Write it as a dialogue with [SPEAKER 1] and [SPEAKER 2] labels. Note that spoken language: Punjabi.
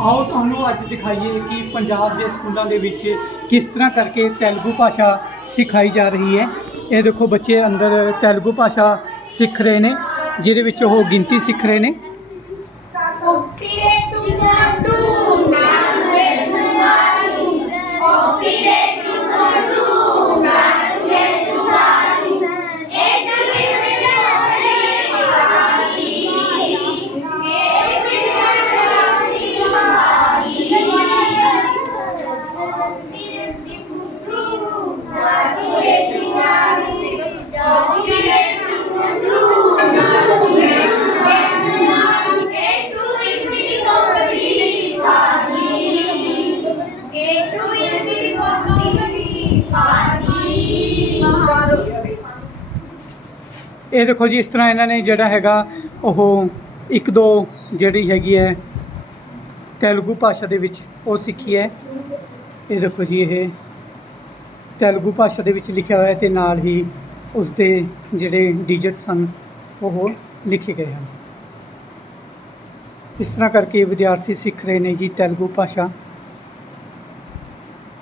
[SPEAKER 1] ਆਓ ਤੁਹਾਨੂੰ ਅੱਜ ਦਿਖਾਈਏ ਕਿ ਪੰਜਾਬ ਦੇ ਸਕੂਲਾਂ ਦੇ ਵਿੱਚ ਕਿਸ ਤਰ੍ਹਾਂ ਕਰਕੇ ਤੇਲਗੂ ਭਾਸ਼ਾ ਸਿਖਾਈ ਜਾ ਰਹੀ ਹੈ। ਇਹ ਦੇਖੋ ਬੱਚੇ ਅੰਦਰ ਤੇਲਗੂ ਭਾਸ਼ਾ ਸਿੱਖ ਰਹੇ ਨੇ, ਜਿਹਦੇ ਵਿੱਚ ਉਹ ਗਿਣਤੀ ਸਿੱਖ ਰਹੇ ਨੇ। ਇਹ ਦੇਖੋ ਜੀ, ਇਸ ਤਰ੍ਹਾਂ ਇਹਨਾਂ ਨੇ ਜਿਹੜਾ ਹੈਗਾ ਉਹ ਇੱਕ ਦੋ ਜਿਹੜੀ ਹੈਗੀ ਹੈ ਤੇਲਗੂ ਭਾਸ਼ਾ ਦੇ ਵਿੱਚ ਉਹ ਸਿੱਖੀ ਹੈ। ਇਹ ਦੇਖੋ ਜੀ, ਇਹ ਤੇਲਗੂ ਭਾਸ਼ਾ ਦੇ ਵਿੱਚ ਲਿਖਿਆ ਹੋਇਆ ਹੈ ਤੇ ਨਾਲ ਹੀ ਉਸ ਦੇ ਜਿਹੜੇ ਡਿਜਿਟਸ ਸਨ, ਉਹ ਲਿਖੇ ਗਏ ਹਨ। ਇਸ ਤਰ੍ਹਾਂ ਕਰਕੇ ਵਿਦਿਆਰਥੀ ਸਿੱਖ ਰਹੇ ਨੇ ਜੀ ਤੇਲਗੂ ਭਾਸ਼ਾ।